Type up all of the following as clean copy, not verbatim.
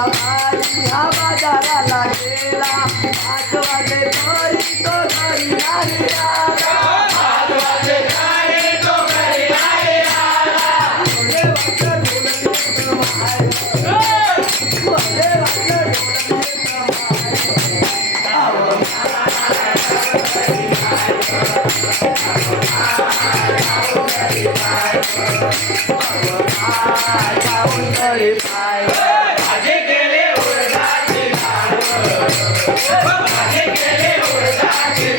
घरचा बाई हा बाजाराला गेला 5 वाजले तरी तो घरी नाही आला 5 वाजले तरी तो घरी नाही आला भले वाटलं ढोलकीचं माय भले वाटलं माझे केले उडदाचे माझे केले उडदाचे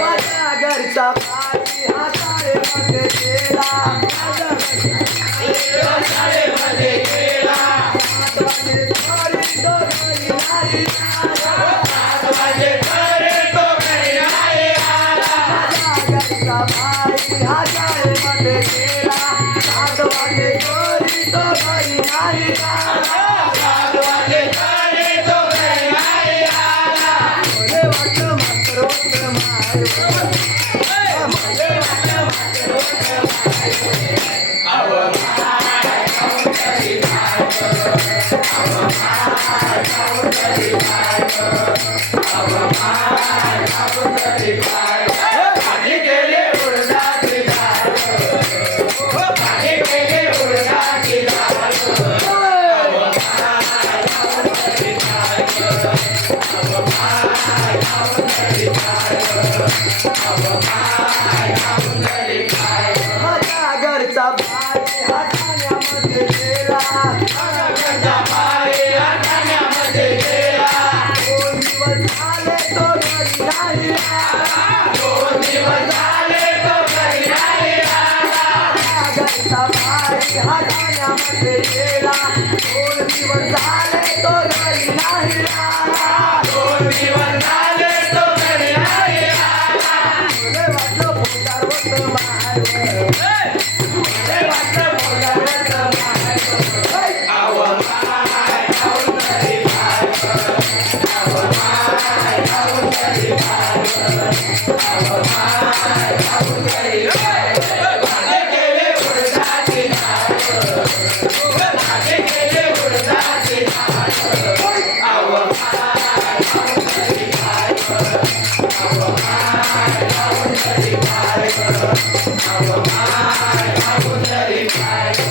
माझ्या घरचा बाई हा शाळेमध्ये गेला शाळेमध्ये गेला 5 वाजले तरी तो घरी नाही आला 5 वाजले तरी तो घरी नाही आला माझ्या घरचा बाई हा शाळेमध्ये गेला 5 वाजले तरी तो घरी नाही आला 5 वाजले तरी तो घरी नाही आला भले वाटलं मात्र होतं माय भले वाटलं मात्र होतं माझे केले उडदाचे माझे केले उडदाचे माझ्या घरचा बाई हा ठाण्यामध्ये गेला बाई ठाण्यामध्ये गेला 2 दिवस झाले तो घरी नाही आला 2 दिवस झाले तो घरी नाही आला माझ्या घरचा बाई हा ठाण्यामध्ये गेला 2 दिवस झाले तो घरी नाही आला 2 दिवस झाले तो घरी नाही आला भले वाटलं पोटार होतं माय भले वाटलं पोटार होतं माय माझे केले उडदाचे माझे केले उडदाचे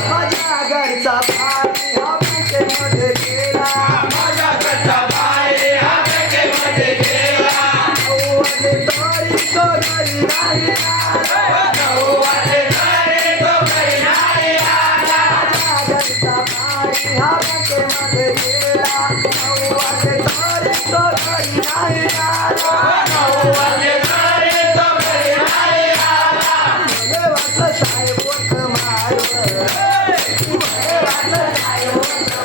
माझ्या घरचा बाई हा बँकेमध्ये गेला माझ्या घरचा बाई हा बँकेमध्ये गेला 9 वाजले तरी तो घरी नाही आला 9 वाजले तरी तो घरी नाही आला माझ्या घरचा बाई हा बँकेमध्ये गेला 9 वाजले तरी तो घरी नाही आला 9 वाजले तरी तो घरी नाही आला भले वाटलं साहेब होतं माय भले वाटलं साहेब होतं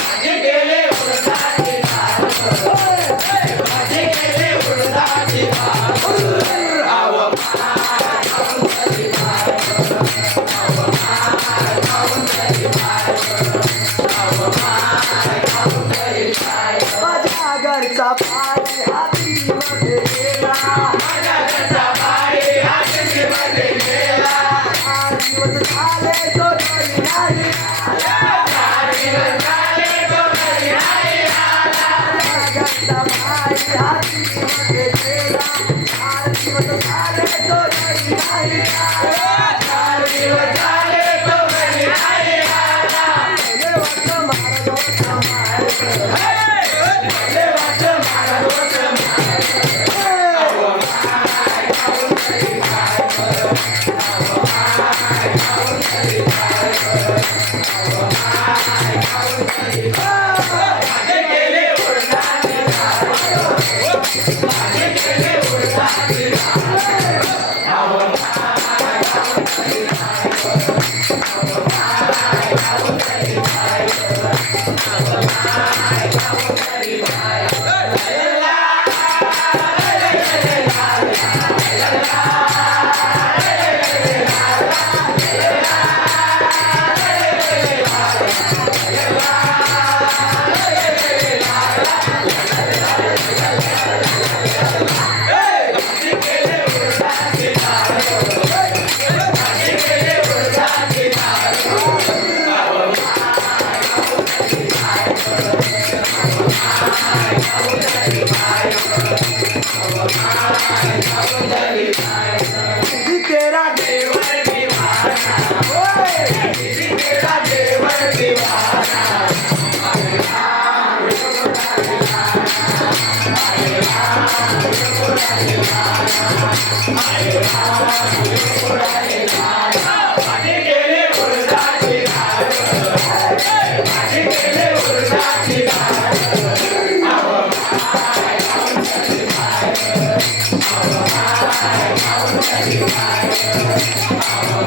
माझे केले उडदाचे माझे केले उडदाचे माझ्या घरचा बाई हा दिल्लीमध्ये गेला माझ्या घरचा बाई हा दिल्लीमध्ये गेला 8 दिवस झाले तो घरी नाही आला 4 दिवस झाले तो घरी नाही आला माझ्या घरचा बाई हा दिल्लीमध्ये गेला 8 दिवस झाले तो घरी नाही आला 4 दिवस झाले तो घरी नाही आला भले वाटलं महाराज होतं माय भले वाटलं महाराज होतं माझे केले उडदाचे माझे केले माझी केली उडदाची डाळ माझी केली उडदाची डाळ Bye.